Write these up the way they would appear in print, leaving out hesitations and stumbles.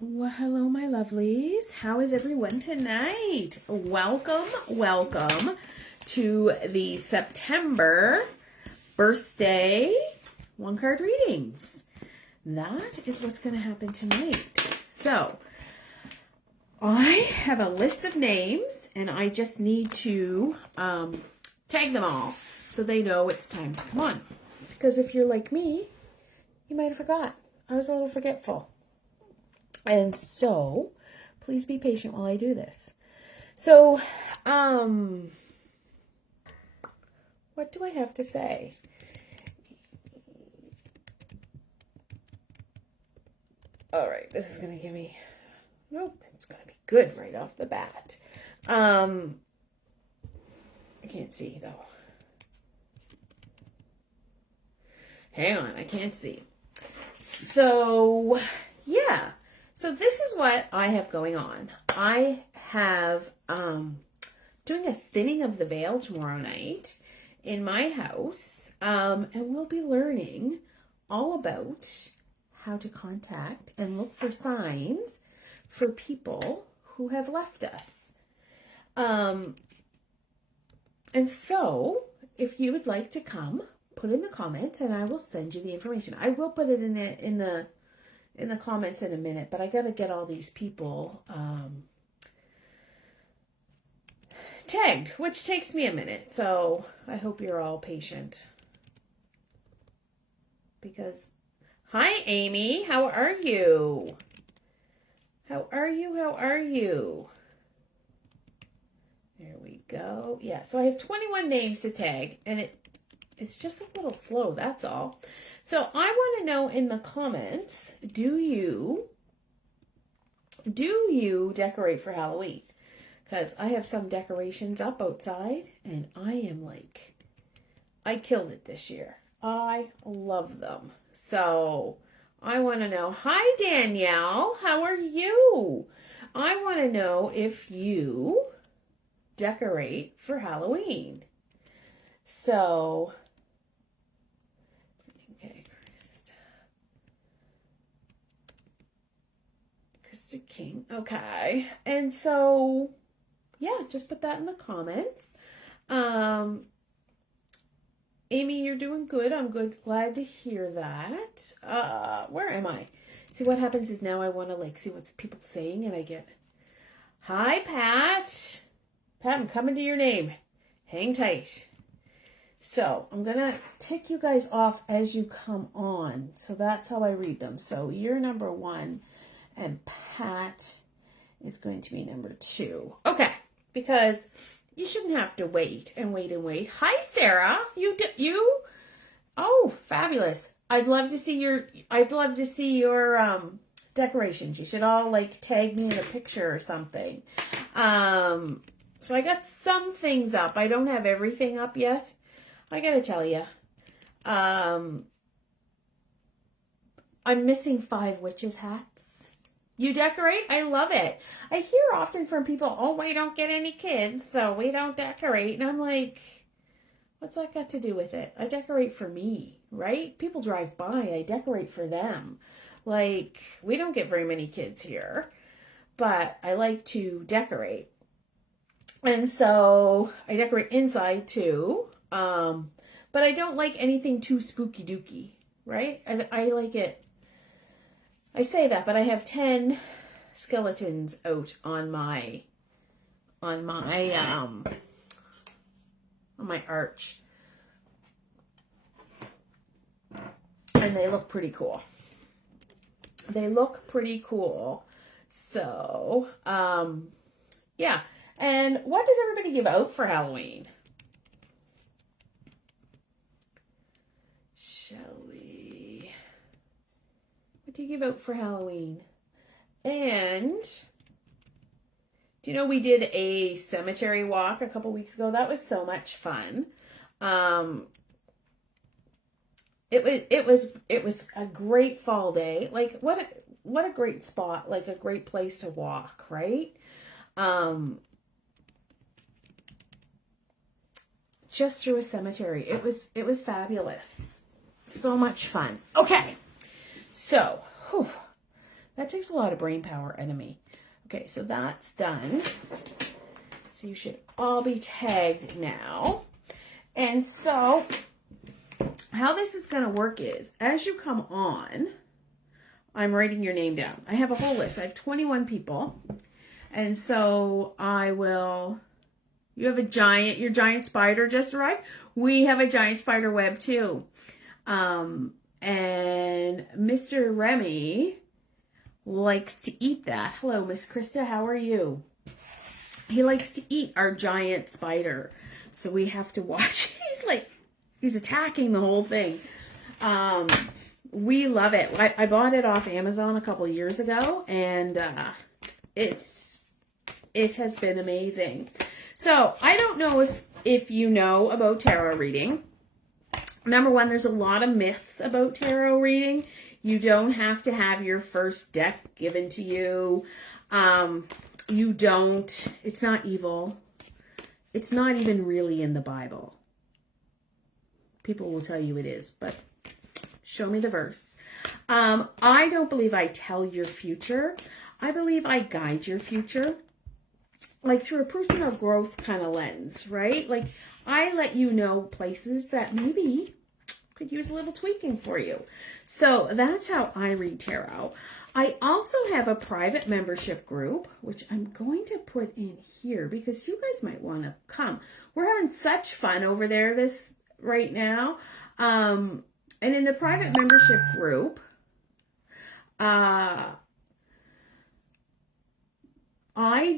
Well, hello, my lovelies. How is everyone tonight? Welcome to the September birthday one card readings. That is what's going to happen tonight. So, I have a list of names, and I just need to tag them all so they know it's time to come on. Because if you're like me, you might have forgot. I was a little forgetful. And so, please be patient while I do this. So, what do I have to say? All right, this is going to give me, nope, it's going to be good right off the bat. I can't see though. Hang on, I can't see. So, yeah. So this is what I have going on. I have doing a thinning of the veil tomorrow night in my house, and we'll be learning all about how to contact and look for signs for people who have left us. And so, if you would like to come, put in the comments, and I will send you the information. I will put it in the comments in a minute, but I got to get all these people tagged, which takes me a minute. So I hope you're all patient. Because, hi, Amy. How are you? How are you? There we go. Yeah, so I have 21 names to tag, and it's just a little slow, that's all. So I want to know in the comments, do you decorate for Halloween? Because I have some decorations up outside, and I am like, I killed it this year. I love them. So I want to know, hi Danielle, how are you? I want to know if you decorate for Halloween. So, okay, Krista King. Okay, and so, yeah, just put that in the comments. Amy, you're doing good. I'm good. Glad to hear that. Where am I? See, what happens is now I want to see what's people saying, and I get, hi, Pat. Pat, I'm coming to your name. Hang tight. So I'm going to tick you guys off as you come on. So that's how I read them. So you're number 1, and Pat is going to be number 2. Okay, because you shouldn't have to wait and wait and wait. Hi, Sarah. You? Oh, fabulous. I'd love to see your decorations. You should all tag me in a picture or something. So I got some things up. I don't have everything up yet. I gotta tell you. I'm missing 5 witches' hats. You decorate? I love it. I hear often from people, oh, we don't get any kids, so we don't decorate. And I'm like, what's that got to do with it? I decorate for me, right? People drive by. I decorate for them. We don't get very many kids here, but I like to decorate. And so I decorate inside too. But I don't like anything too spooky dooky, right? I like it. I say that, but I have 10 skeletons out on my arch. And they look pretty cool. So, yeah. And what does everybody give out for Halloween? Shelley. What do you give out for Halloween? And do you know we did a cemetery walk a couple weeks ago? That was so much fun. It was a great fall day. What a great spot, a great place to walk, right? Just through a cemetery. It was fabulous. So much fun. Okay. So, That takes a lot of brain power out of me. Okay, so that's done. So you should all be tagged now. And so how this is going to work is, as you come on, I'm writing your name down. I have a whole list. I have 21 people. And so you have your giant spider just arrived. We have a giant spider web too. And Mr. Remy likes to eat that. Hello, Miss Krista. How are you? He likes to eat our giant spider. So we have to watch. He's attacking the whole thing. We love it. I bought it off Amazon a couple years ago, and it has been amazing. So I don't know if you know about tarot reading. Number one, there's a lot of myths about tarot reading. You don't have to have your first deck given to you. It's not evil. It's not even really in the Bible. People will tell you it is, but show me the verse. I don't believe I tell your future. I believe I guide your future, like through a personal growth kind of lens, right? Like I let you know places that maybe could use a little tweaking for you. So that's how I read tarot. I also have a private membership group, which I'm going to put in here because you guys might want to come. We're having such fun over there right now. And in the private membership group, I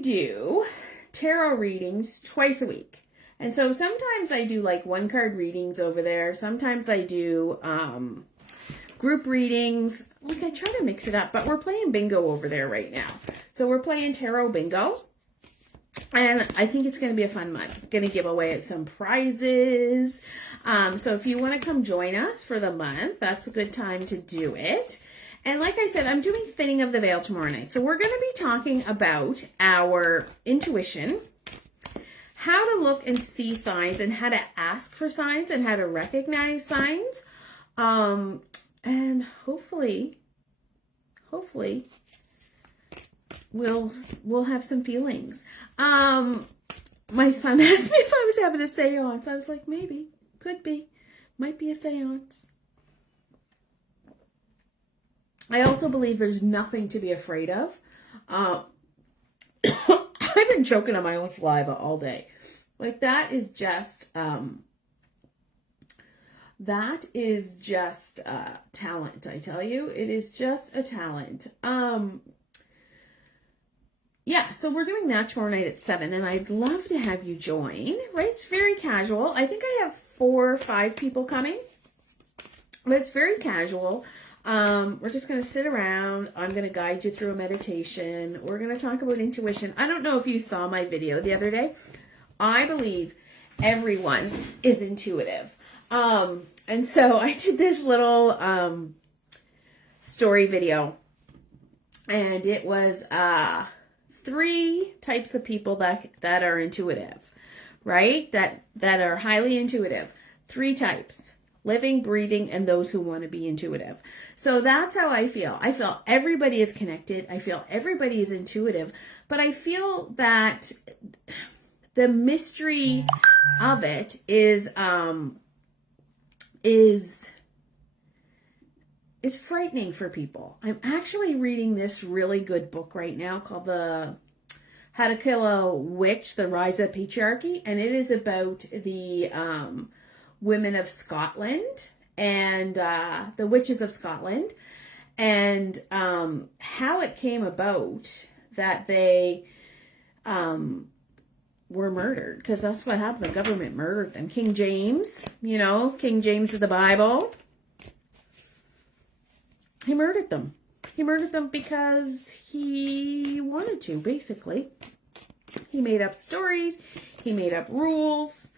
do tarot readings twice a week. And so sometimes I do like one card readings over there. Sometimes I do group readings. Like I try to mix it up, but we're playing bingo over there right now. So we're playing tarot bingo. And I think it's going to be a fun month. I'm going to give away some prizes. So if you want to come join us for the month, that's a good time to do it. And like I said, I'm doing Thinning of the Veil tomorrow night. So we're going to be talking about our intuition, how to look and see signs and how to ask for signs and how to recognize signs. And hopefully we'll have some feelings. My son asked me if I was having a seance. I was like, maybe, could be, might be a seance. I also believe there's nothing to be afraid of. I've been choking on my own saliva all day. Like that is just talent, I tell you. It is just a talent. Yeah, so we're doing that tomorrow night at 7, and I'd love to have you join, right? It's very casual. I think I have 4 or 5 people coming, but it's very casual. We're just going to sit around. I'm going to guide you through a meditation. We're going to talk about intuition. I don't know if you saw my video the other day. I believe everyone is intuitive. And so I did this little story video, and it was 3 types of people that are intuitive, right? That are highly intuitive. 3 types: living, breathing, and those who want to be intuitive. So that's how I feel. I feel everybody is connected. I feel everybody is intuitive, but I feel that the mystery of it is frightening for people. I'm actually reading this really good book right now called the How to Kill a Witch, The Rise of Patriarchy. And it is about the women of Scotland and the witches of Scotland, and how it came about that they were murdered, because that's what happened. The government murdered them. King James, King James of the Bible, he murdered them. He murdered them because he wanted to, basically. He made up stories. He made up rules.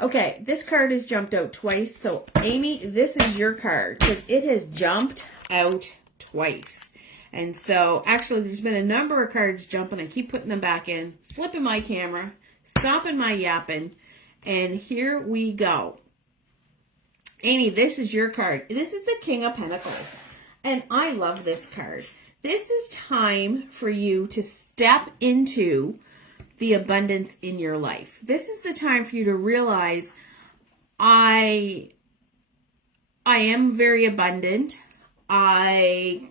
Okay, this card has jumped out twice. So, Amy, this is your card because it has jumped out twice. And so, actually, there's been a number of cards jumping. I keep putting them back in, flipping my camera, stopping my yapping, and here we go. Amy, this is your card. This is the King of Pentacles. And I love this card. This is time for you to step into the abundance in your life. This is the time for you to realize I am very abundant. I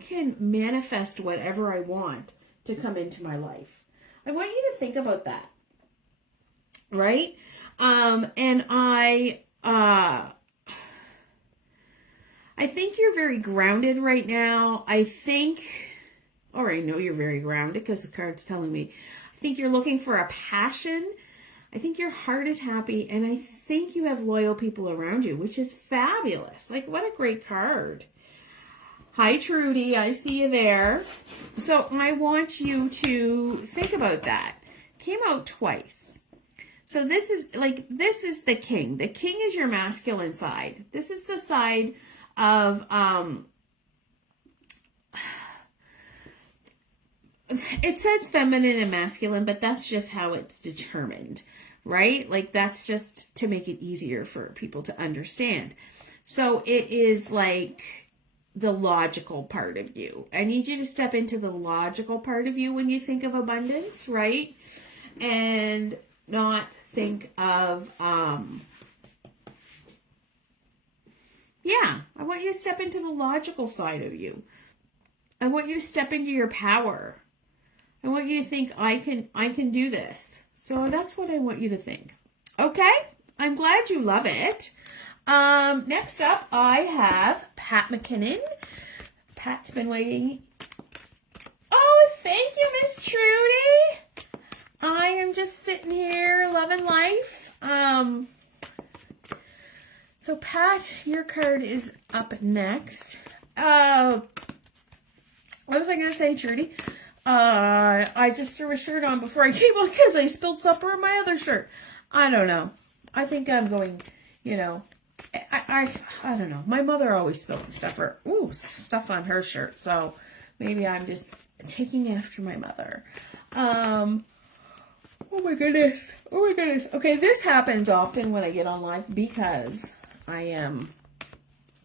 can manifest whatever I want to come into my life. I want you to think about that. Right? And I think you're very grounded right now. I know you're very grounded because the card's telling me. I think you're looking for a passion. I think your heart is happy, and I think you have loyal people around you, which is fabulous. Like, what a great card. Hi, Trudy. I see you there. So I want you to think about that. Came out twice. So this is the king. The king is your masculine side. This is the side of, it says feminine and masculine, but that's just how it's determined, right? Like, that's just to make it easier for people to understand. So it is like the logical part of you. I need you to step into the logical part of you when you think of abundance, right? And not think of, I want you to step into the logical side of you. I want you to step into your power. I want you to think, I can do this. So that's what I want you to think. Okay? I'm glad you love it. Next up, I have Pat McKinnon. Pat's been waiting. Oh, thank you, Miss Trudy. I am just sitting here loving life. So Pat, your card is up next. What was I going to say, Trudy? I just threw a shirt on before I came on because I spilled supper on my other shirt. I don't know. I think I'm going, I don't know. My mother always spilled stuff on her shirt. So maybe I'm just taking after my mother. Oh my goodness. Okay, this happens often when I get on live because I am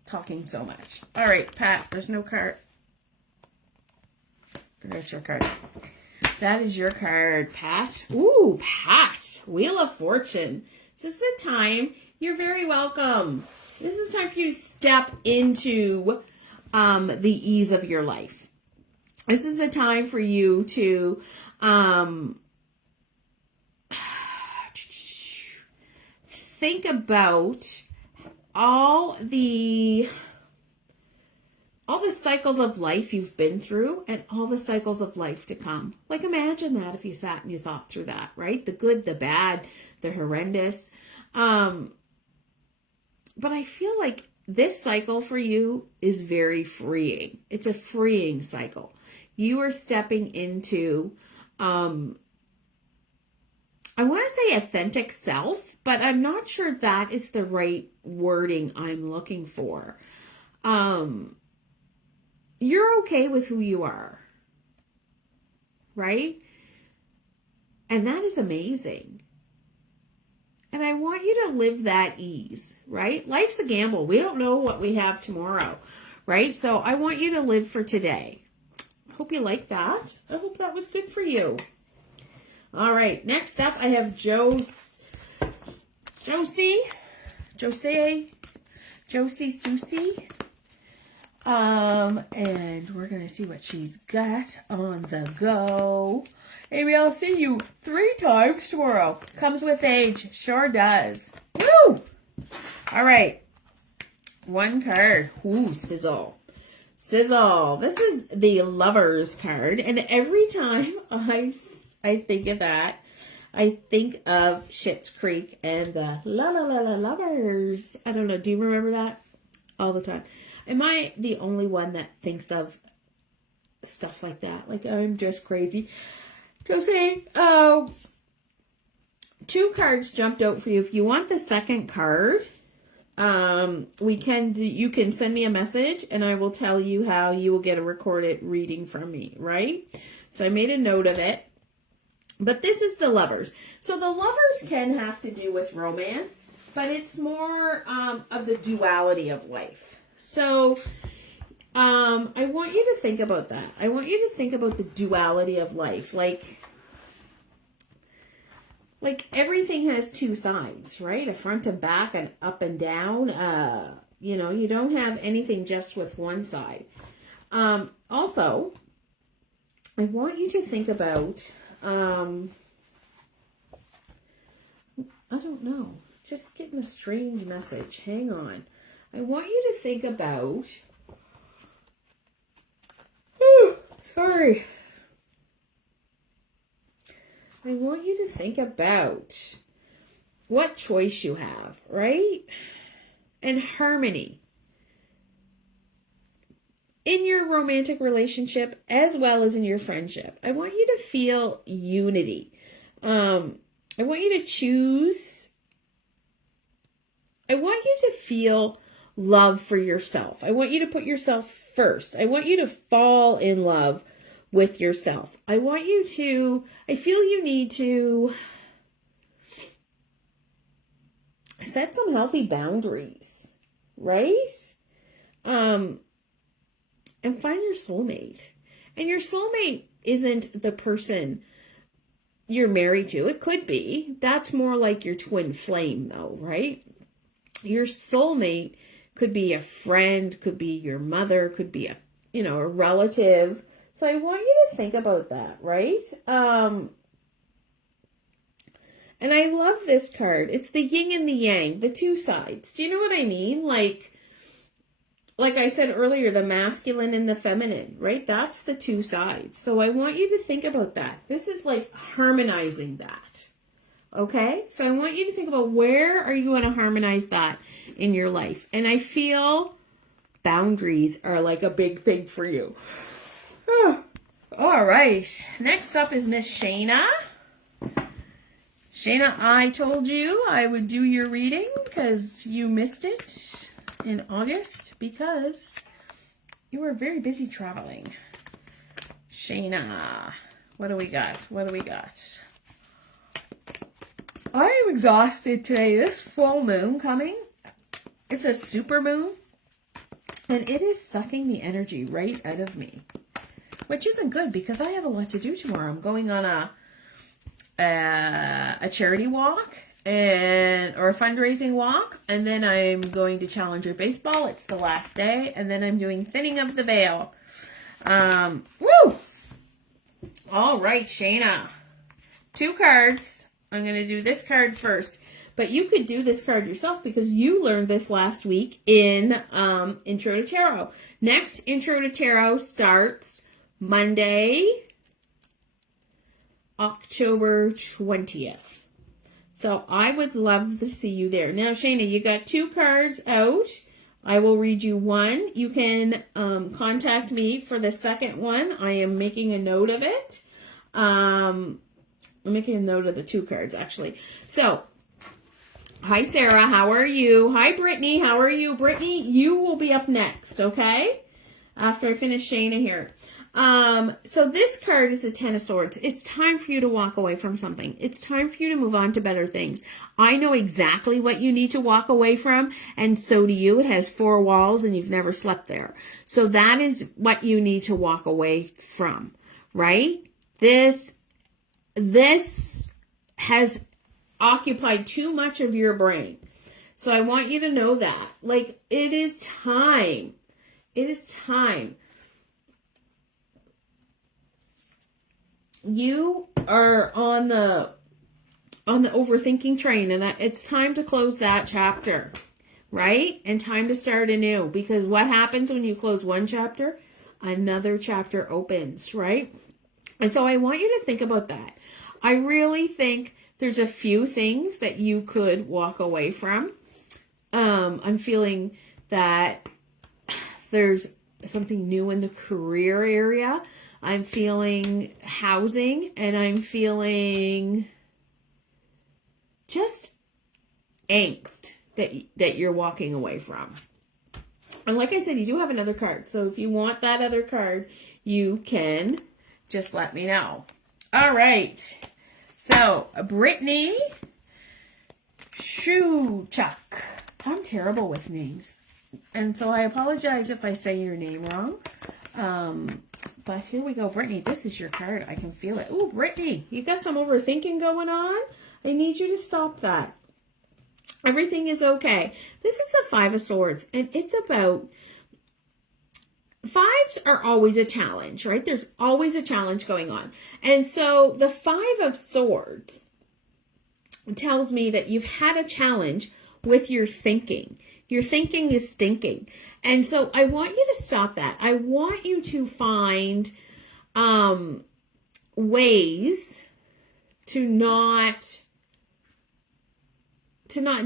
talking so much. All right, Pat, there's no card. There's your card. That is your card, Pat. Ooh, Pat. Wheel of Fortune. This is the time. You're very welcome. This is time for you to step into the ease of your life. This is a time for you to think about all the cycles of life you've been through and all the cycles of life to come. Like, imagine that if you sat and you thought through that, right? The good, the bad, the horrendous. But I feel like this cycle for you is very freeing. It's a freeing cycle. You are stepping into, I want to say authentic self, but I'm not sure that is the right wording I'm looking for. You're okay with who you are, right? And that is amazing. And I want you to live that ease, right? Life's a gamble. We don't know what we have tomorrow, right? So I want you to live for today. I hope you like that. I hope that was good for you. All right, next up I have Josie Susie. And we're going to see what she's got on the go. Maybe I'll see you 3 times tomorrow. Comes with age. Sure does. Woo! All right. 1 card. Ooh, sizzle. Sizzle. This is the Lovers card. And every time I think of that, I think of Schitt's Creek and the la la la la lovers. I don't know. Do you remember that? All the time. Am I the only one that thinks of stuff like that? Like, I'm just crazy. Josie, 2 cards jumped out for you. If you want the second card, you can send me a message and I will tell you how you will get a recorded reading from me, right? So I made a note of it. But this is the Lovers. So the Lovers can have to do with romance, but it's more of the duality of life. So, I want you to think about that. I want you to think about the duality of life. Like everything has two sides, right? A front and back, and up and down. You don't have anything just with one side. Also, I want you to think about, I don't know, just getting a strange message. Hang on. I want you to think about, sorry. I want you to think about what choice you have, right? And harmony in your romantic relationship as well as in your friendship. I want you to feel unity. I want you to choose. I want you to feel love for yourself. I want you to put yourself first. I want you to fall in love with yourself. I feel you need to set some healthy boundaries, right? And find your soulmate. And your soulmate isn't the person you're married to. It could be. That's more like your twin flame though, right? Your soulmate could be a friend, could be your mother, could be a relative. So I want you to think about that, right? And I love this card. It's the yin and the yang, the two sides. Do you know what I mean? Like I said earlier, the masculine and the feminine, right? That's the two sides. So I want you to think about that. This is like harmonizing that. Okay? So I want you to think about where are you going to harmonize that in your life? And I feel boundaries are like a big thing for you. All right. Next up is Miss Shayna. Shayna, I told you I would do your reading because you missed it in August because you were very busy traveling. Shayna, what do we got? I am exhausted today. This full moon coming, it's a super moon, and it is sucking the energy right out of me, which isn't good because I have a lot to do tomorrow. I'm going on a charity walk or a fundraising walk, and then I'm going to Challenger Baseball. It's the last day, and then I'm doing Thinning of the Veil. Woo! All right, Shayna. 2 cards. I'm going to do this card first. But you could do this card yourself because you learned this last week in Intro to Tarot. Next Intro to Tarot starts Monday, October 20th. So I would love to see you there. Now, Shayna, you got 2 cards out. I will read you one. You can contact me for the second one. I am making a note of it. I'm making a note of the 2 cards, actually. So, hi, Sarah. How are you? Hi, Brittany. How are you? Brittany, you will be up next, okay? After I finish Shayna here. So this card is the 10 of Swords. It's time for you to walk away from something. It's time for you to move on to better things. I know exactly what you need to walk away from, and so do you. It has 4 walls and you've never slept there. So that is what you need to walk away from, right? This has occupied too much of your brain. So I want you to know that. Like, it is time. It is time. You are on the overthinking train, and it's time to close that chapter, right? And time to start anew, because what happens when you close one chapter? Another chapter opens, right? And so I want you to think about that. I really think there's a few things that you could walk away from. I'm feeling that there's something new in the career area. I'm feeling housing, and I'm feeling just angst that you're walking away from. And like I said, you do have another card. So if you want that other card, you can just let me know. All right. So, Brittany Shuchuk. I'm terrible with names. And so I apologize if I say your name wrong. But here we go, Brittany. This is your card. I can feel it. Ooh, Brittany, you got some overthinking going on. I need you to stop that. Everything is okay. This is the Five of Swords, and it's about... Fives are always a challenge, right? There's always a challenge going on. And so the Five of Swords tells me that you've had a challenge with your thinking. Your thinking is stinking. And so I want you to stop that. I want you to find ways to not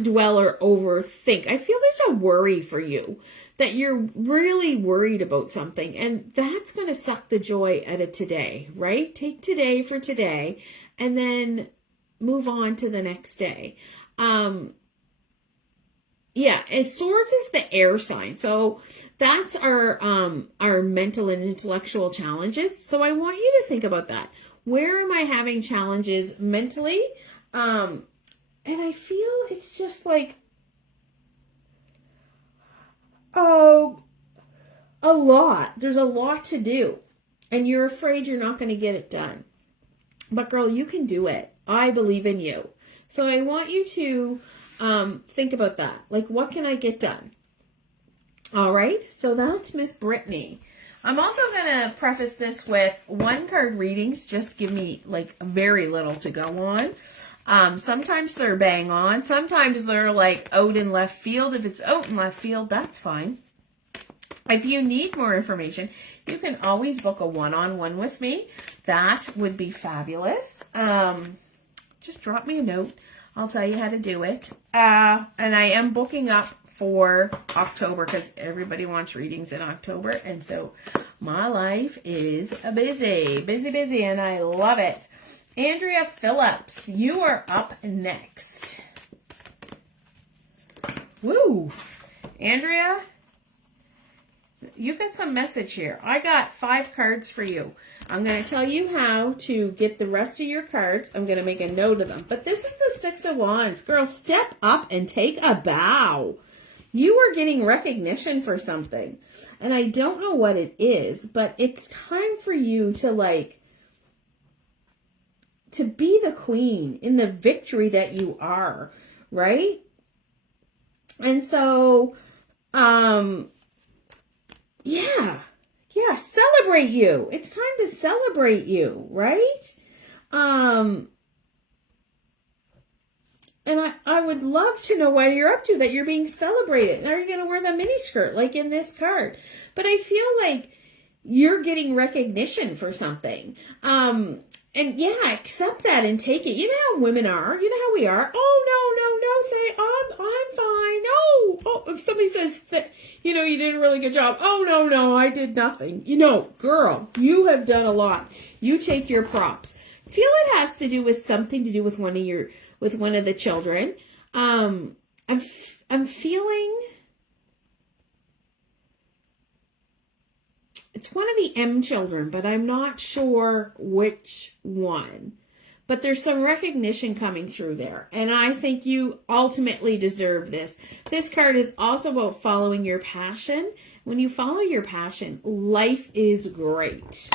dwell or overthink. I feel there's a worry for you, that you're really worried about something, and that's going to suck the joy out of today, right? Take today for today and then move on to the next day. Yeah, and Swords is the air sign. So that's our mental and intellectual challenges. So I want you to think about that. Where am I having challenges mentally? And I feel it's just like, oh, a lot. There's a lot to do. And you're afraid you're not going to get it done. But girl, you can do it. I believe in you. So I want you to think about that. Like, what can I get done? All right. So that's Miss Brittany. I'm also going to preface this with one card readings. Just give me like very little to go on. Sometimes they're bang on. Sometimes they're like out in left field. If it's out in left field, that's fine. If you need more information, you can always book a one-on-one with me. That would be fabulous. Just drop me a note. I'll tell you how to do it. And I am booking up for October because everybody wants readings in October. And so my life is busy, and I love it. Andrea Phillips, you are up next. Woo! Andrea, you got some message here. I got 5 cards for you. I'm going to tell you how to get the rest of your cards. I'm going to make a note of them. But this is the 6 of Wands. Girl, step up and take a bow. You are getting recognition for something. And I don't know what it is, but it's time for you to to be the queen in the victory that you are, right? And so, yeah, celebrate you. It's time to celebrate you, right? And I would love to know what you're up to, that you're being celebrated. Are you going to wear the mini skirt like in this card? But I feel like you're getting recognition for something. And yeah, accept that and take it. You know how women are. You know how we are. Oh, no, say, I'm fine. No. Oh, if somebody says that, you did a really good job. Oh, no, I did nothing. Girl, you have done a lot. You take your props. Feel it has to do with something to do with one of the children. I'm feeling it's one of the M children, but I'm not sure which one. But there's some recognition coming through there. And I think you ultimately deserve this. This card is also about following your passion. When you follow your passion, life is great.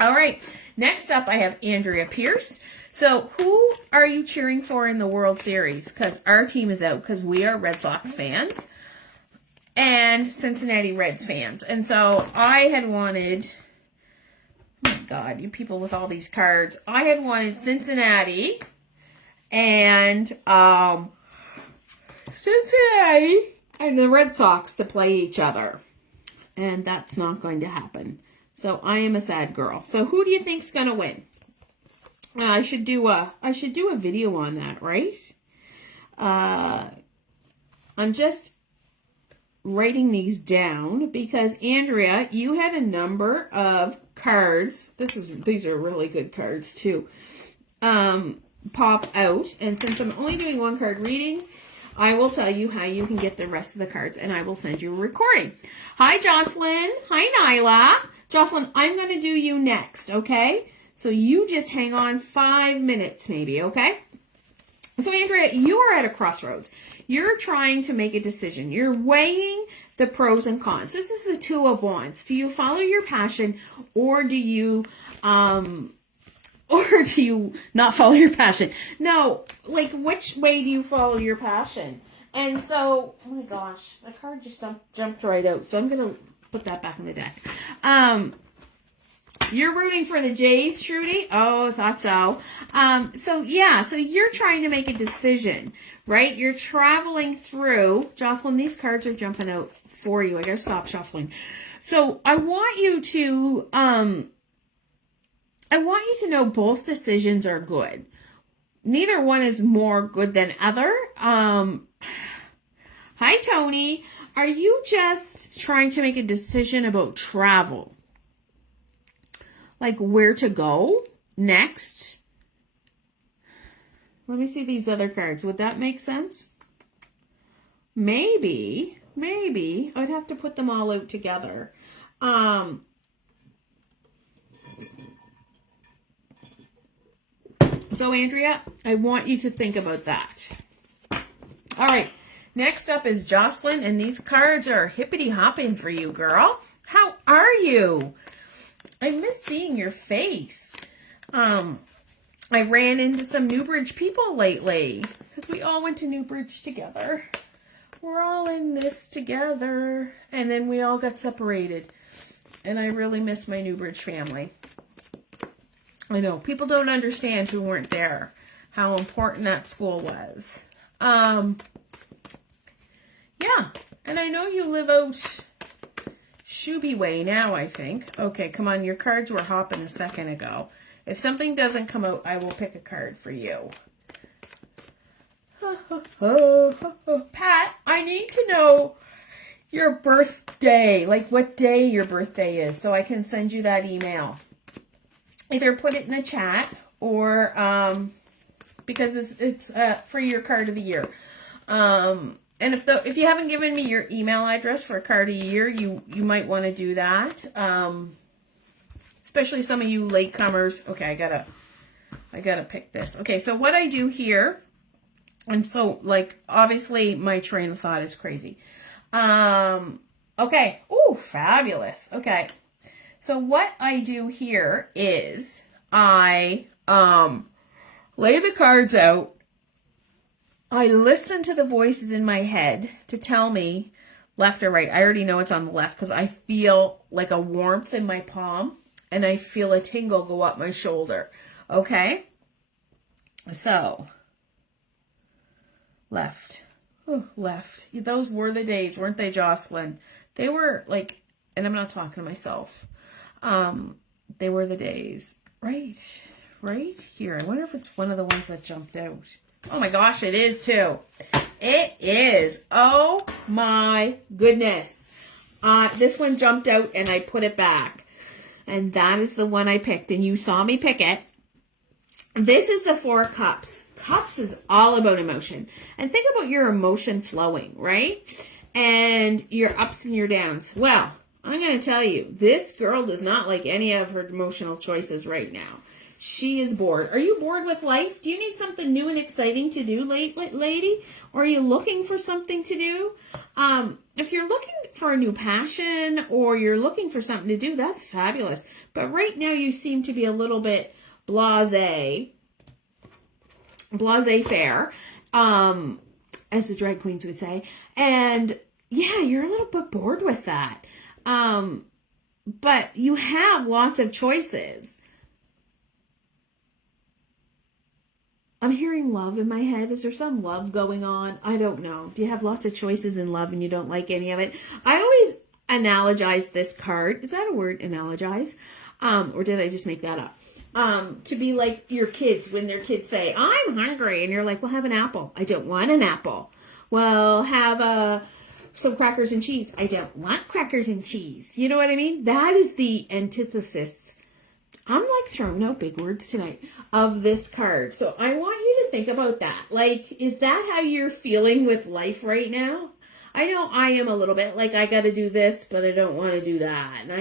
All right. Next up, I have Andrea Pierce. So who are you cheering for in the World Series? Because our team is out because we are Red Sox fans and Cincinnati Reds fans. And so I had wanted, oh my God, you people with all these cards. I had wanted Cincinnati and the Red Sox to play each other. And that's not going to happen. So I am a sad girl. So who do you think's going to win? I should do a video on that, right? I'm just writing these down because Andrea, you had a number of cards. These are really good cards too. Pop out, and since I'm only doing 1 card readings, I will tell you how you can get the rest of the cards, and I will send you a recording. Hi, Jocelyn. Hi, Nyla. Jocelyn, I'm going to do you next, okay? So you just hang on 5 minutes maybe, okay? So Andrea, you are at a crossroads. You're trying to make a decision. You're weighing the pros and cons. This is the Two of Wands. Do you follow your passion, or do you not follow your passion? No, like, which way do you follow your passion? And so, oh my gosh, my card just jumped right out. So I'm going to put that back in the deck. You're rooting for the Jays, Trudy? Oh, I thought so. So you're trying to make a decision, right? You're traveling through. Jocelyn, these cards are jumping out for you. I gotta stop shuffling. So I want you to know both decisions are good. Neither one is more good than other. Hi, Tony. Are you just trying to make a decision about travel? Like where to go next? Let me see these other cards. Would that make sense? Maybe. I'd have to put them all out together. So, Andrea, I want you to think about that. All right. Next up is Jocelyn, and these cards are hippity-hopping for you, girl. How are you? I miss seeing your face. I ran into some Newbridge people lately because we all went to Newbridge together. We're all in this together. And then we all got separated. And I really miss my Newbridge family. I know, people don't understand who weren't there, how important that school was. Yeah, and I know you live out Shuby Way now, I think. Okay, come on, your cards were hopping a second ago. If something doesn't come out, I will pick a card for you. Pat, I need to know your birthday, like what day your birthday is, so I can send you that email. Either put it in the chat or because it's for your card of the year. And if you haven't given me your email address for a card of the year, you might want to do that. Especially some of you latecomers. Okay, I gotta pick this. Okay, so what I do here, and so like obviously my train of thought is crazy. Okay. Ooh, fabulous. Okay. So what I do here is I lay the cards out. I listen to the voices in my head to tell me left or right. I already know it's on the left because I feel like a warmth in my palm and I feel a tingle go up my shoulder. Okay? So, left. Oh, left. Those were the days, weren't they, Jocelyn? They were like, and I'm not talking to myself. They were the days. Right here. I wonder if it's one of the ones that jumped out. Oh my gosh, it is too. It is. Oh my goodness. This one jumped out and I put it back. And that is the one I picked. And you saw me pick it. This is the Four of Cups. Cups is all about emotion. And think about your emotion flowing, right? And your ups and your downs. Well, I'm going to tell you, this girl does not like any of her emotional choices right now. She is bored. Are you bored with life? Do you need something new and exciting to do, lady? Or are you looking for something to do? If you're looking for a new passion or you're looking for something to do, that's fabulous. But right now you seem to be a little bit blasé fair, as the drag queens would say. And yeah, you're a little bit bored with that. But you have lots of choices. I'm hearing love in my head. Is there some love going on? I don't know. Do you have lots of choices in love and you don't like any of it? I always analogize this card. Is that a word, analogize? Or did I just make that up? To be like your kids when their kids say, I'm hungry. And you're like, well, have an apple. I don't want an apple. Well, have some crackers and cheese. I don't want crackers and cheese. You know what I mean? That is the antithesis. I'm like throwing out big words tonight of this card. So I want you to think about that. Like, is that how you're feeling with life right now? I know I am a little bit like I got to do this, but I don't want to do that. And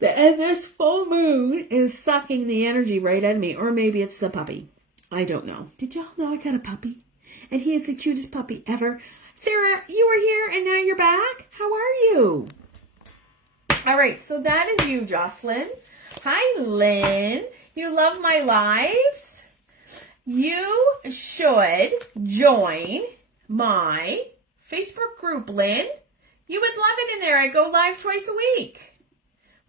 and this full moon is sucking the energy right out of me. Or maybe it's the puppy. I don't know. Did y'all know I got a puppy? And he is the cutest puppy ever. Sarah, you were here and now you're back. How are you? All right, so that is you, Jocelyn. Hi, Lynn. You love my lives? You should join my Facebook group, Lynn. You would love it in there. I go live twice a week.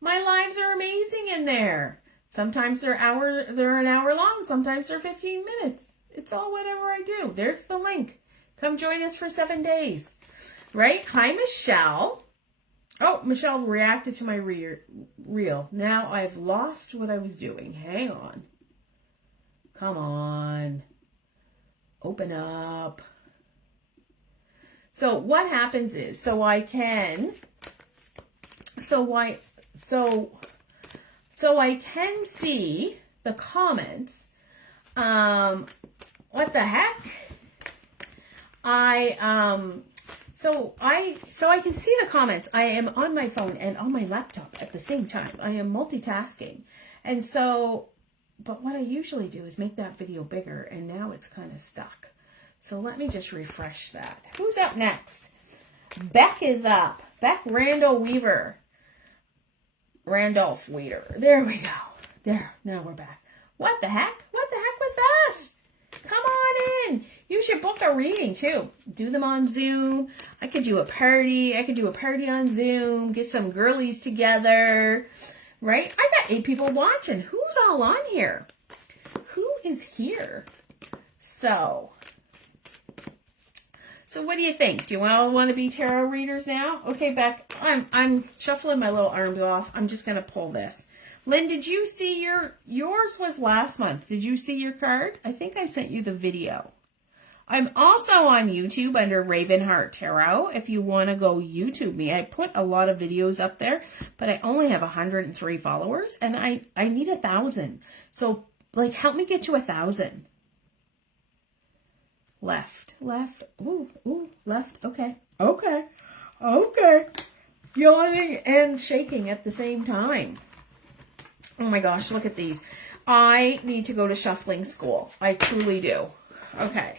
My lives are amazing in there. Sometimes they're an hour long. Sometimes they're 15 minutes. It's all whatever I do. There's the link. Come join us for 7 days. Right? Hi, Michelle. Oh, Michelle reacted to my reel. Now I've lost what I was doing. Hang on. Come on. Open up. So what happens is, so I can see the comments. What the heck? So I can see the comments. I am on my phone and on my laptop at the same time. I am multitasking. And so, but what I usually do is make that video bigger, and now it's kind of stuck. So let me just refresh that. Who's up next? Beck is up. Beck Randolph Weaver. There we go. There, now we're back. What the heck? What the heck with that? Come on in. You should book a reading too. Do them on Zoom. I could do a party. I could do a party on Zoom. Get some girlies together. Right? I got 8 people watching. Who's all on here? Who is here? So what do you think? Do you all want to be tarot readers now? Okay, Beck, I'm shuffling my little arms off. I'm just going to pull this. Lynn, did you see yours was last month. Did you see your card? I think I sent you the video. I'm also on YouTube under Ravenheart Tarot. If you want to go YouTube me, I put a lot of videos up there, but I only have 103 followers and I need 1,000. So like, help me get to 1,000. Left, ooh, left, okay. Yawning and shaking at the same time. Oh my gosh, look at these. I need to go to shuffling school. I truly do. Okay.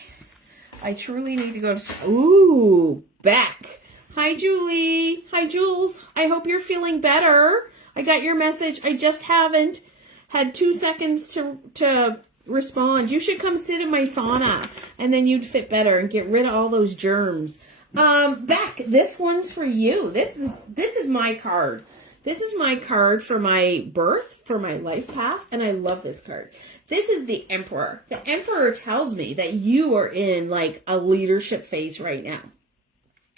I truly need to go to, ooh, Beck. Hi, Julie. Hi, Jules. I hope you're feeling better. I got your message. I just haven't had 2 seconds to respond. You should come sit in my sauna and then you'd fit better and get rid of all those germs. Beck, this one's for you. This is my card. This is my card for my birth, for my life path, and I love this card. This is the Emperor. The Emperor tells me that you are in like a leadership phase right now.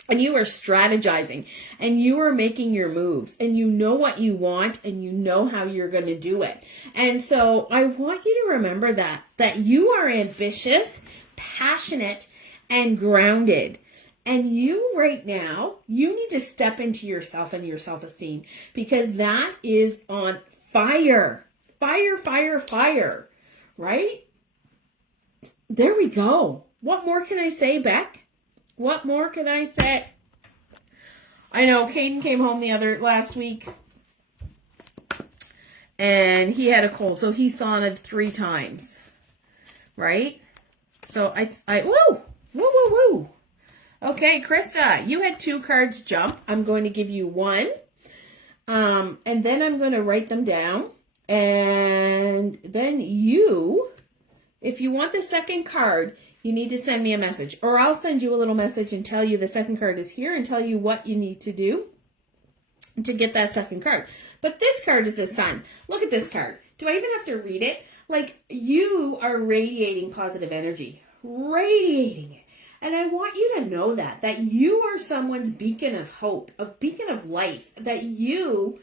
And you are strategizing and you are making your moves and you know what you want and you know how you're going to do it. And so I want you to remember that you are ambitious, passionate, and grounded. And you right now, you need to step into yourself and your self-esteem because that is on fire. Fire, right? There we go. What more can I say, Beck? What more can I say? I know Caden came home last week and he had a cold. So he saunaed 3 times, right? So woo. Okay, Krista, you had 2 cards jump. I'm going to give you 1. And then I'm going to write them down. And then if you want the second card, you need to send me a message. Or I'll send you a little message and tell you the second card is here and tell you what you need to do to get that second card. But this card is the Sun. Look at this card. Do I even have to read it? Like, you are radiating positive energy. Radiating it. And I want you to know that you are someone's beacon of hope, a beacon of life, that you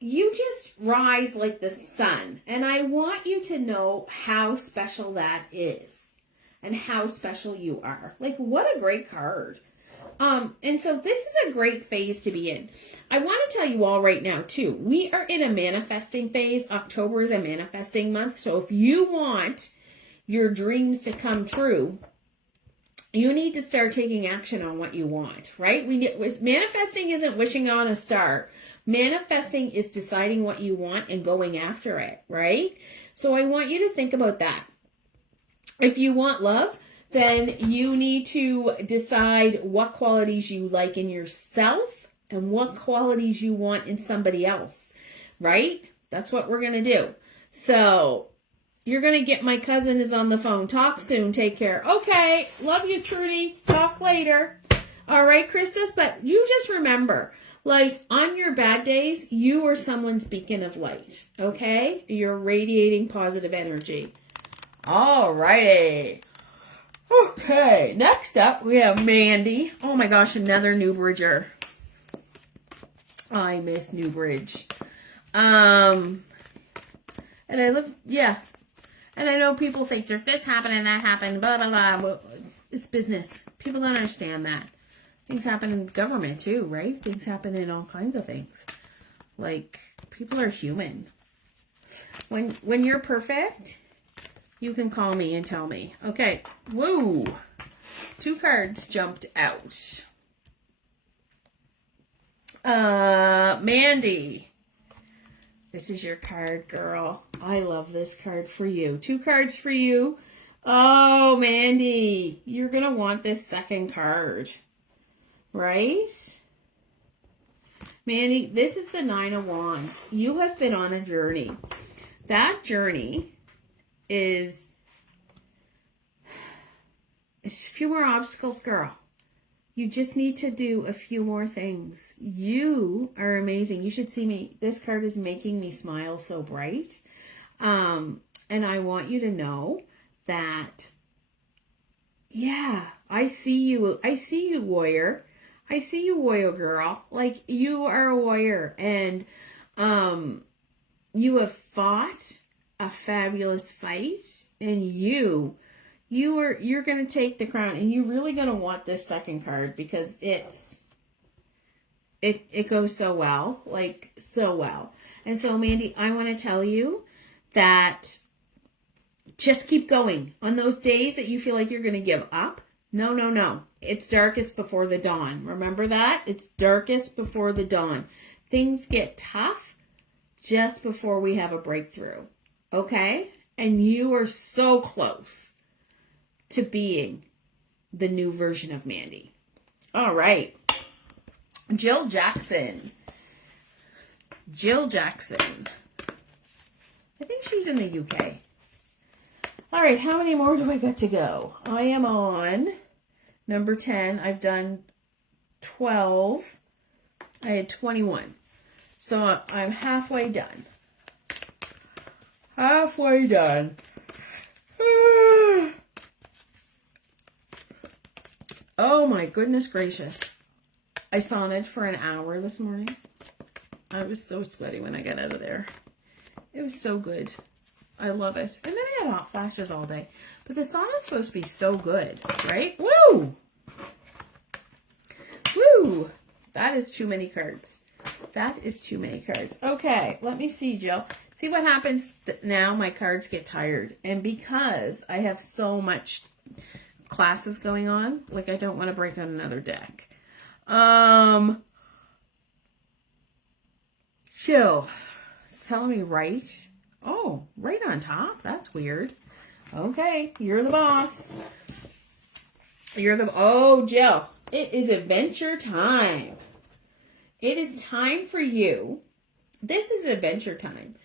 just rise like the sun. And I want you to know how special that is and how special you are. Like, what a great card. And so this is a great phase to be in. I want to tell you all right now too, we are in a manifesting phase. October is a manifesting month. So if you want your dreams to come true, you need to start taking action on what you want, right? Manifesting isn't wishing on a star. Manifesting is deciding what you want and going after it, right? So I want you to think about that. If you want love, then you need to decide what qualities you like in yourself and what qualities you want in somebody else, right? That's what we're going to do. So you're going to get, my cousin is on the phone. Talk soon. Take care. Okay. Love you, Trudy. Talk later. All right, Christus. But you just remember, like, on your bad days, you are someone's beacon of light. Okay? You're radiating positive energy. All righty. Okay. Next up, we have Mandy. Oh my gosh, another Newbridger. I miss Newbridge. And I live, yeah. And I know people think there's this happened and that happened, blah, blah, blah. Well, it's business. People don't understand that. Things happen in government too, right? Things happen in all kinds of things. Like, people are human. When you're perfect, you can call me and tell me. Okay. Woo! 2 cards jumped out. Mandy. This is your card, girl. I love this card for you. 2 cards for you. Oh, Mandy. You're going to want this second card. Right? Mandy, this is the 9 of Wands. You have been on a journey. That journey is a few more obstacles, girl. You just need to do a few more things. You are amazing. You should see me. This card is making me smile so bright. And I want you to know that, yeah, I see you. I see you, warrior. I see you, warrior girl. Like, you are a warrior. And you have fought a fabulous fight. And you're going to take the crown, and you're really going to want this second card because it goes so well, like so well. And so, Mandy, I want to tell you that just keep going. On those days that you feel like you're going to give up, no. It's darkest before the dawn. Remember that? It's darkest before the dawn. Things get tough just before we have a breakthrough. Okay? And you are so close to being the new version of Mandy. All right. Jill Jackson. Jill Jackson. I think she's in the UK. All right, how many more do I got to go? I am on number 10. I've done 12. I had 21. So I'm halfway done. Halfway done. Oh my goodness gracious. I saunaed for an hour this morning. I was so sweaty when I got out of there. It was so good. I love it. And then I had hot flashes all day. But the sauna is supposed to be so good, right? Woo! Woo! That is too many cards. That is too many cards. Okay, let me see, Jill. See what happens now? My cards get tired. And because I have so much classes going on, like, I don't want to break out another deck. Jill, it's telling me right. Oh, right on top. That's weird. Okay, you're the boss. Oh, Jill, it is adventure time. It is time for you. This is adventure time.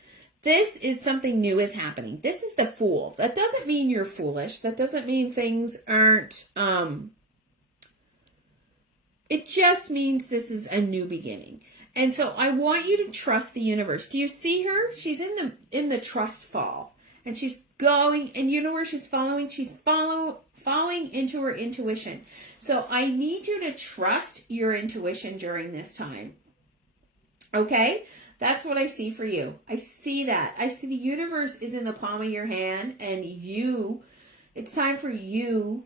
This is something new is happening. This is the Fool. That doesn't mean you're foolish. That doesn't mean things aren't, it just means this is a new beginning. And so I want you to trust the universe. Do you see her? She's in the trust fall. And she's going, and you know where she's following? She's falling into her intuition. So I need you to trust your intuition during this time. Okay? That's what I see for you. I see that. I see the universe is in the palm of your hand, and it's time for you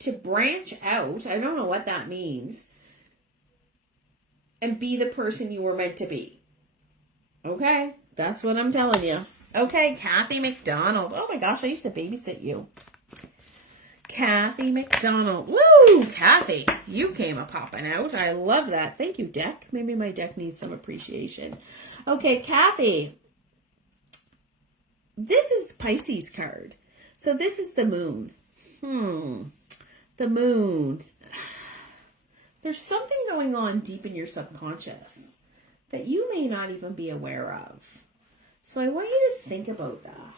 to branch out. I don't know what that means. And be the person you were meant to be. Okay? That's what I'm telling you. Okay, Kathy McDonald. Oh my gosh, I used to babysit you. Kathy McDonald. Woo! Kathy, you came a popping out. I love that. Thank you, deck. Maybe my deck needs some appreciation. Okay, Kathy. this is Pisces card. So this is the moon. The moon. There's something going on deep in your subconscious that you may not even be aware of. So I want you to think about that.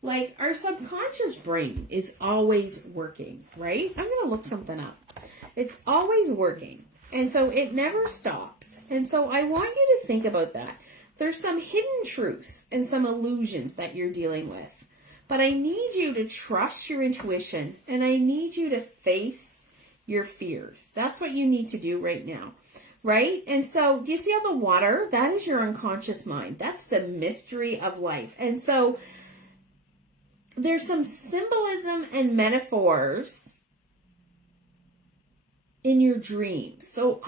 Like, our subconscious brain is always working, right? I'm going to look something up. It's always working. And so it never stops. And so I want you to think about that. There's some hidden truths and some illusions that you're dealing with. But I need you to trust your intuition, and I need you to face your fears. That's what you need to do right now, right? And so do you see all the water? That is your unconscious mind. That's the mystery of life. And so there's some symbolism and metaphors in your dreams. So,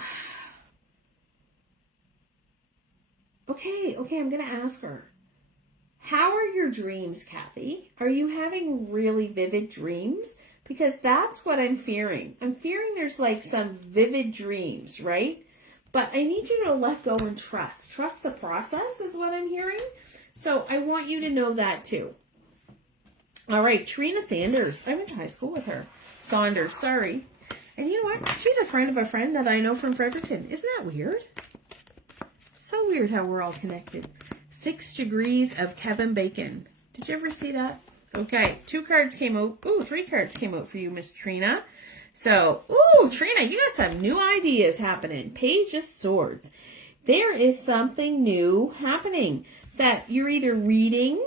okay, I'm going to ask her. How are your dreams, Kathy? Are you having really vivid dreams? Because that's what I'm fearing. I'm fearing there's like some vivid dreams, right? But I need you to let go and trust. Trust the process is what I'm hearing. So I want you to know that too. All right, Trina Sanders. I went to high school with her. Saunders, sorry. And you know what? She's a friend of a friend that I know from Fredericton. Isn't that weird? So weird how we're all connected. 6 Degrees of Kevin Bacon. Did you ever see that? Okay, 2 cards came out. Ooh, 3 cards came out for you, Miss Trina. So, ooh, Trina, you got some new ideas happening. Page of Swords. There is something new happening that you're either reading.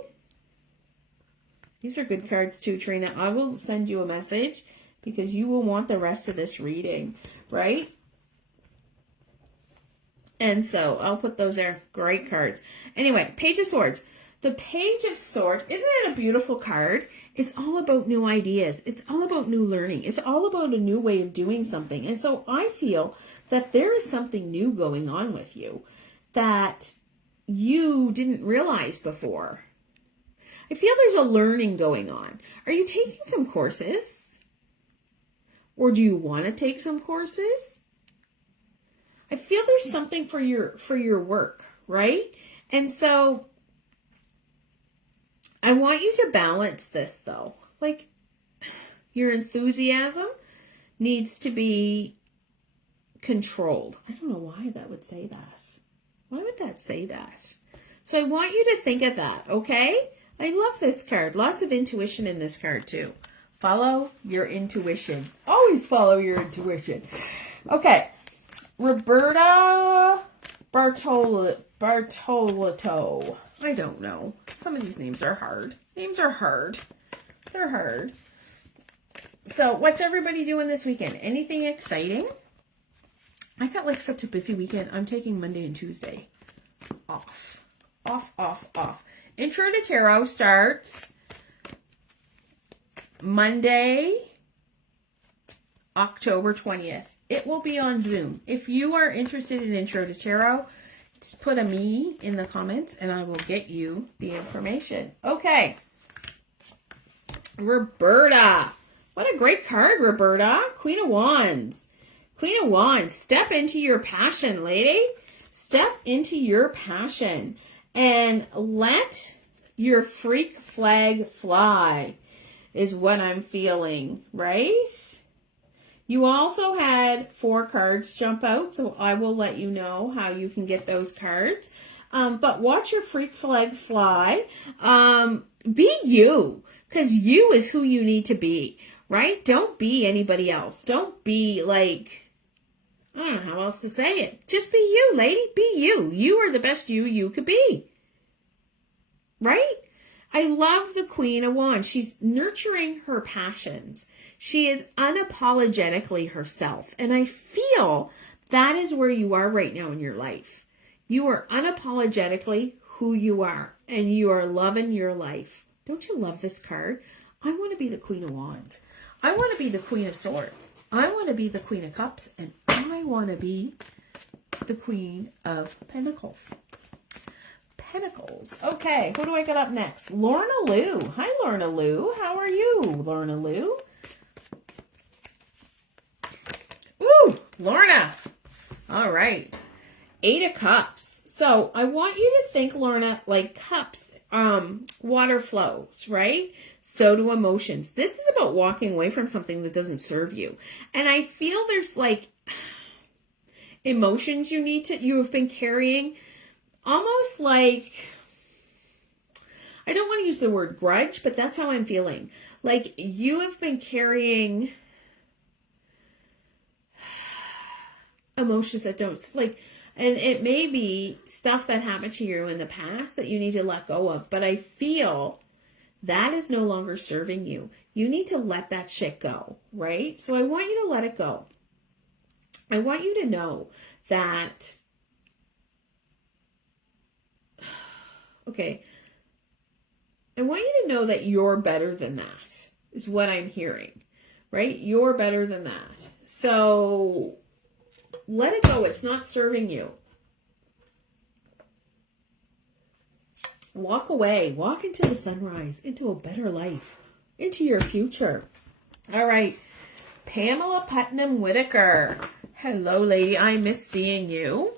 These are good cards too, Trina. I will send you a message because you will want the rest of this reading, right? And so I'll put those there. Great cards. Anyway, Page of Swords. The Page of Swords, isn't it a beautiful card? It's all about new ideas. It's all about new learning. It's all about a new way of doing something. And so I feel that there is something new going on with you that you didn't realize before. I feel there's a learning going on. Are you taking some courses? Or do you want to take some courses? I feel there's something for your work, right? And so I want you to balance this though. Like, your enthusiasm needs to be controlled. I don't know why that would say that. Why would that say that? So I want you to think of that, okay? I love this card. Lots of intuition in this card too. Follow your intuition. Always follow your intuition. Okay. Roberta Bartolotto. I don't know. Some of these names are hard. Names are hard. They're hard. So what's everybody doing this weekend? Anything exciting? I got like such a busy weekend. I'm taking Monday and Tuesday off. Off. Intro to Tarot starts Monday, October 20th. It will be on Zoom. If you are interested in Intro to Tarot, just put a me in the comments and I will get you the information. Okay. Roberta. What a great card, Roberta. Queen of Wands. Queen of Wands. Step into your passion, lady. Step into your passion and let your freak flag fly is what I'm feeling, right? You also had 4 cards jump out, so I will let you know how you can get those cards. But watch your freak flag fly. Be you, because you is who you need to be, right? Don't be anybody else. Don't be like, I don't know how else to say it. Just be you, lady. Be you. You are the best you could be, right? I love the Queen of Wands. She's nurturing her passions. She is unapologetically herself. And I feel that is where you are right now in your life. You are unapologetically who you are. And you are loving your life. Don't you love this card? I want to be the Queen of Wands. I want to be the Queen of Swords. I want to be the Queen of Cups. And I want to be the Queen of Pentacles. Okay, who do I got up next? Lorna Lou. Hi, Lorna Lou. How are you, Lorna Lou? Ooh, Lorna. All right. 8 of Cups. So I want you to think, Lorna, like cups water flows, right? So do emotions. This is about walking away from something that doesn't serve you. And I feel there's like emotions you have been carrying, almost like, I don't want to use the word grudge, but that's how I'm feeling. Like you have been carrying emotions that don't, like, and it may be stuff that happened to you in the past that you need to let go of. But I feel that is no longer serving you. You need to let that shit go, right? So I want you to let it go. I want you to know that, okay, I want you to know that you're better than that, is what I'm hearing, right? You're better than that. So let it go. It's not serving you. Walk away. Walk into the sunrise, into a better life, into your future. All right. Pamela Putnam Whitaker. Hello, lady. I miss seeing you.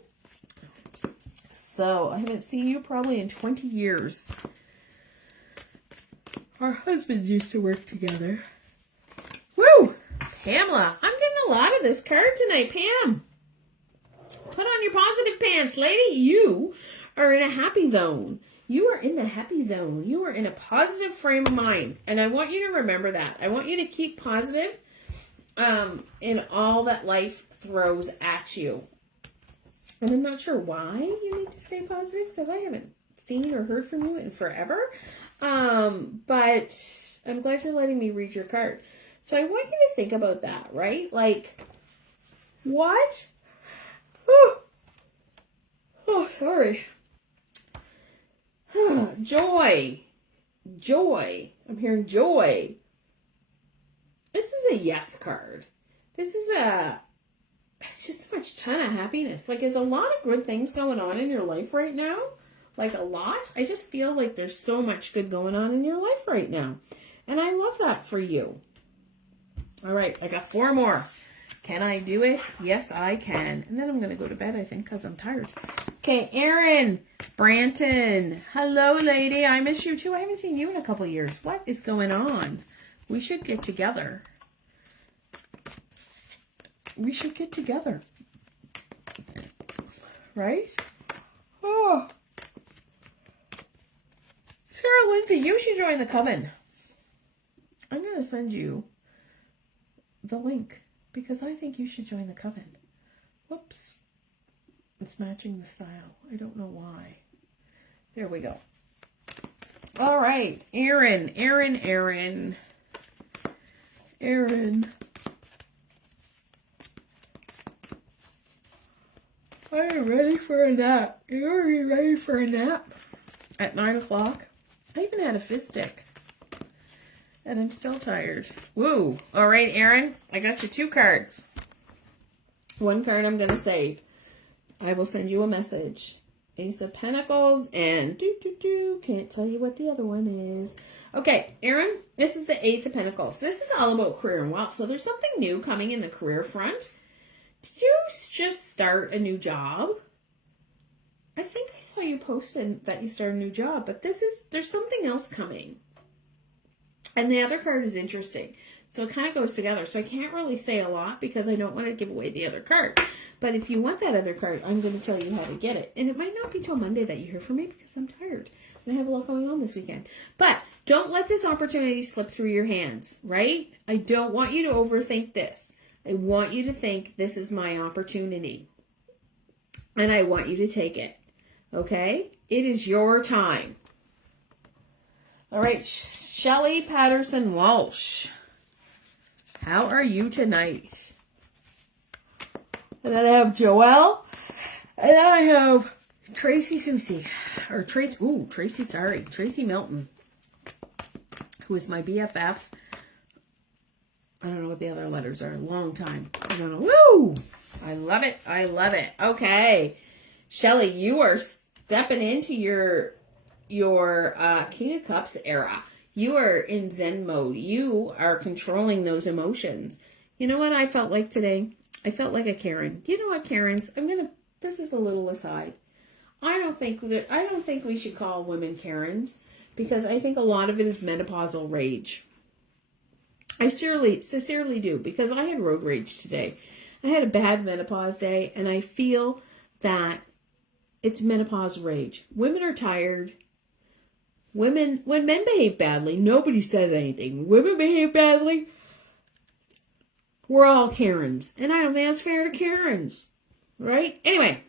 So I haven't seen you probably in 20 years. Our husbands used to work together. Woo! Pamela, I'm getting a lot of this card tonight, Pam. Put on your positive pants, lady. You are in a happy zone. You are in the happy zone. You are in a positive frame of mind. And I want you to remember that. I want you to keep positive in all that life throws at you. And I'm not sure why you need to stay positive, because I haven't seen or heard from you in forever. But I'm glad you're letting me read your card. So I want you to think about that, right? Like, what? Oh, sorry. Joy. Joy. I'm hearing joy. This is a yes card. This is just so much ton of happiness. Like, there's a lot of good things going on in your life right now. Like, a lot. I just feel like there's so much good going on in your life right now. And I love that for you. All right, I got 4 more. Can I do it? Yes, I can. And then I'm going to go to bed, I think, because I'm tired. Okay, Erin Branton. Hello, lady. I miss you, too. I haven't seen you in a couple years. What is going on? We should get together. We should get together. Right? Oh. Sarah Lindsay, you should join the coven. I'm going to send you the link because I think you should join the coven. Whoops. It's matching the style. I don't know why. There we go. All right. Erin. I am ready for a nap. Are you ready for a nap? At 9 o'clock. I even had a fist stick. And I'm still tired. Woo. All right, Erin. I got you 2 cards. 1 card I'm going to save. I will send you a message. Ace of Pentacles and can't tell you what the other one is. Okay, Erin, this is the Ace of Pentacles. This is all about career and wealth. So there's something new coming in the career front. Did you just start a new job? I think I saw you posted that you started a new job, but there's something else coming. And the other card is interesting. So it kind of goes together. So I can't really say a lot because I don't want to give away the other card. But if you want that other card, I'm going to tell you how to get it. And it might not be till Monday that you hear from me because I'm tired. And I have a lot going on this weekend. But don't let this opportunity slip through your hands, right? I don't want you to overthink this. I want you to think this is my opportunity. And I want you to take it. Okay? It is your time. All right, Shelley Patterson Walsh. How are you tonight? And then I have Joelle. And I have Tracy Susie. Or Tracy Milton. Who is my BFF. I don't know what the other letters are. Long time. I don't know. Woo! I love it. I love it. Okay. Shelley, you are stepping into your King of Cups era. You are in Zen mode. You are controlling those emotions. You know what I felt like today? I felt like a Karen. Do you know what, Karens? This is a little aside. I don't think we should call women Karens, because I think a lot of it is menopausal rage. I sincerely do, because I had road rage today. I had a bad menopause day, and I feel that it's menopause rage. Women are tired. When men behave badly, nobody says anything. Women behave badly, we're all Karens. And I don't think that's fair to Karens. Right? Anyway,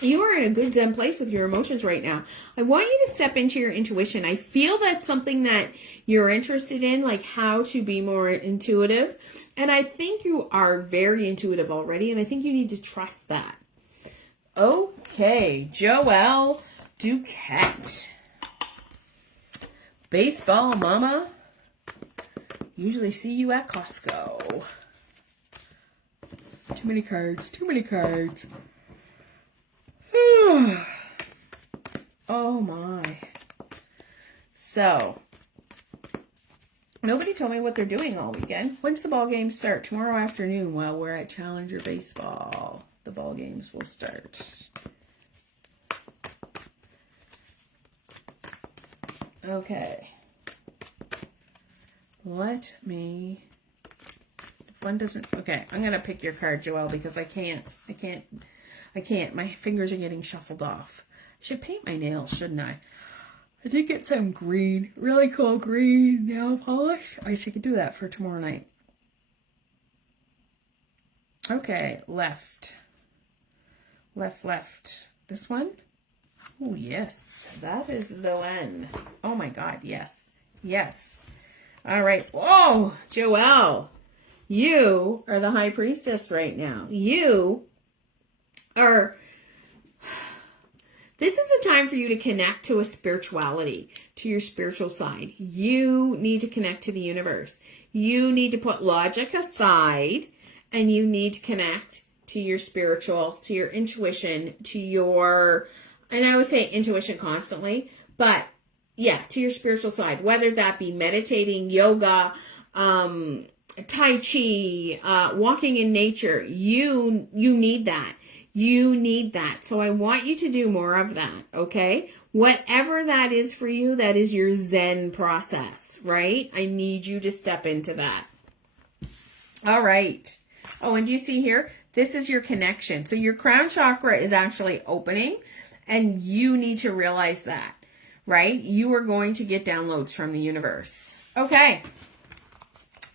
you are in a good Zen place with your emotions right now. I want you to step into your intuition. I feel that's something that you're interested in, like how to be more intuitive. And I think you are very intuitive already, and I think you need to trust that. Okay, Joelle Duquette. Baseball mama. Usually see you at Costco. Too many cards. Oh my. So, nobody told me what they're doing all weekend. When's the ball game start? Tomorrow afternoon while we're at Challenger Baseball. The ball games will start. Okay. Let me... If one doesn't... Okay, I'm going to pick your card, Joelle, because I can't. My fingers are getting shuffled off. I should paint my nails, shouldn't I? I did get some green, really cool green nail polish. I should do that for tomorrow night. Okay, left. Left. This one? Oh, yes. That is the one. Oh, my God. Yes. All right. Whoa, Joelle. You are the high priestess right now. You are... This is a time for you to connect to a spirituality, to your spiritual side. You need to connect to the universe. You need to put logic aside, and you need to connect to your spiritual, to your intuition, to your, and I would say intuition constantly, but yeah, to your spiritual side, whether that be meditating, yoga, Tai Chi, walking in nature. You need that. You need that. So I want you to do more of that, okay? Whatever that is for you, that is your Zen process, right? I need you to step into that. All right. Oh, and do you see here? This is your connection. So your crown chakra is actually opening, and you need to realize that, right? You are going to get downloads from the universe. Okay.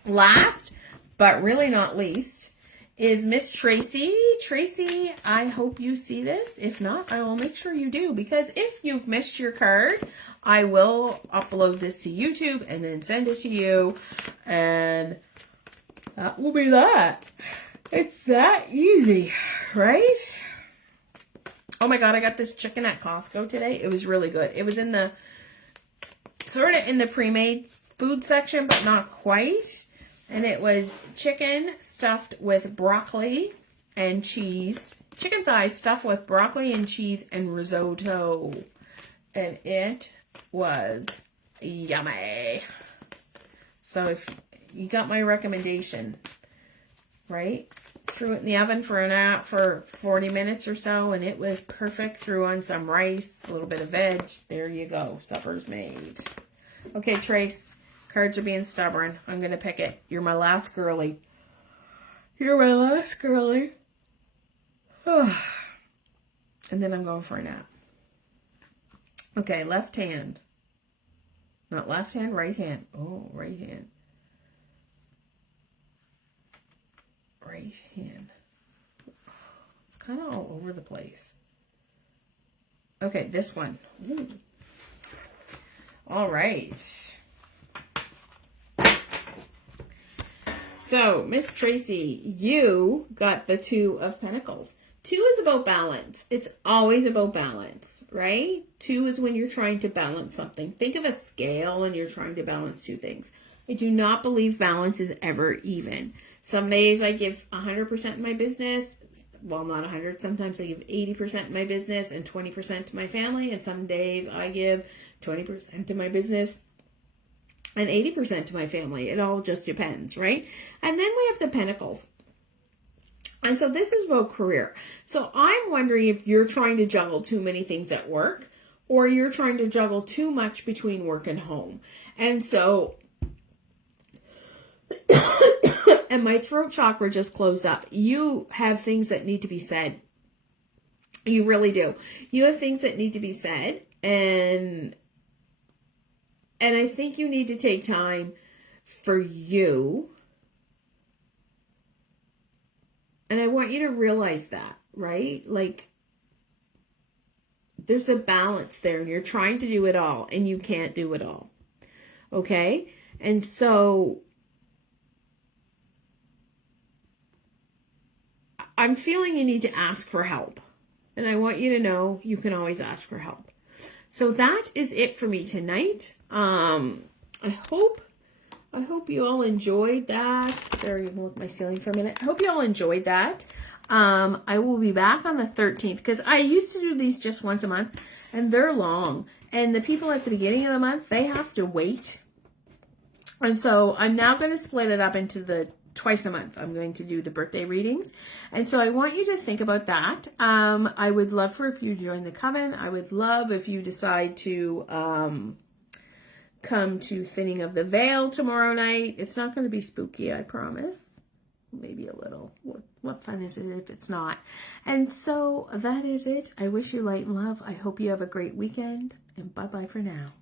Last, but really not least, is Miss Tracy. Tracy, I hope you see this. If not, I will make sure you do, because if you've missed your card, I will upload this to YouTube and then send it to you, and that will be that. It's that easy, right? Oh my God, I got this chicken at Costco today. It was really good. It was in the, sort of in the pre-made food section, but not quite. And it was chicken stuffed with broccoli and cheese. Chicken thighs stuffed with broccoli and cheese and risotto. And it was yummy. So if you got my recommendation, right? Threw it in the oven for 40 minutes or so, and it was perfect. Threw on some rice, a little bit of veg. There you go. Supper's made. Okay, Trace. Cards are being stubborn. I'm going to pick it. You're my last girly. You're my last girly. And then I'm going for a nap. Okay, left hand. Not left hand, right hand. Oh, right hand. Right hand. It's kind of all over the place. Okay, this one. Ooh. All right. So, Miss Tracy, you got the Two of Pentacles. 2 is about balance. It's always about balance, right? 2 is when you're trying to balance something. Think of a scale and you're trying to balance two things. I do not believe balance is ever even. Some days I give 100% in my business. Well, not 100. Sometimes I give 80% in my business and 20% to my family. And some days I give 20% to my business and 80% to my family. It all just depends, right? And then we have the Pentacles. And so this is about career. So I'm wondering if you're trying to juggle too many things at work, or you're trying to juggle too much between work and home. And so, and my throat chakra just closed up. You have things that need to be said. You really do. You have things that need to be said. And I think you need to take time for you. And I want you to realize that, right? Like, there's a balance there, and you're trying to do it all, and you can't do it all. Okay? And so I'm feeling you need to ask for help. And I want you to know you can always ask for help. So that is it for me tonight. I hope you all enjoyed that. There, you can look at my ceiling for a minute. I hope you all enjoyed that. I will be back on the 13th because I used to do these just once a month, and they're long. And the people at the beginning of the month, they have to wait. And so I'm now going to split it up into the twice a month. I'm going to do the birthday readings. And so I want you to think about that. I would love for if you join the coven. I would love if you decide to come to Thinning of the Veil tomorrow night. It's not going to be spooky, I promise. Maybe a little. What fun is it if it's not? And so that is it. I wish you light and love. I hope you have a great weekend. And bye-bye for now.